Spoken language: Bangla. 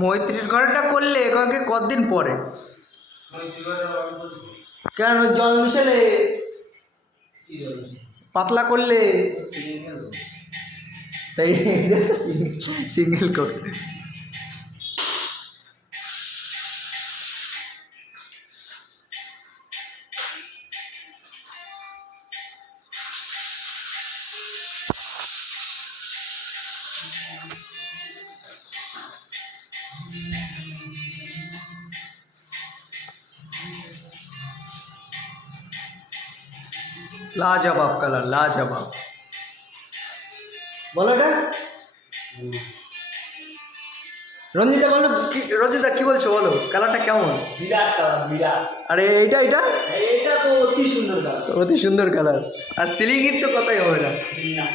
মৈত্রীর ঘরটা করলে কাকে কতদিন পরে? কেন জল মিশালে পাতলা করলে তাই সিঙ্গেল করে। লাজবাব কালার, লাজবাব। বলো এটা রঞ্জিতা, বলো রঞ্জিতা কি বলছো, বলো কালারটা কেমন? বিরাট কালার, বিরাট। আরে এইটা এইটা এটা তো অতি সুন্দর কালার, অতি সুন্দর কালার। আর সিলিংয়ের তো কথাই হবে না। না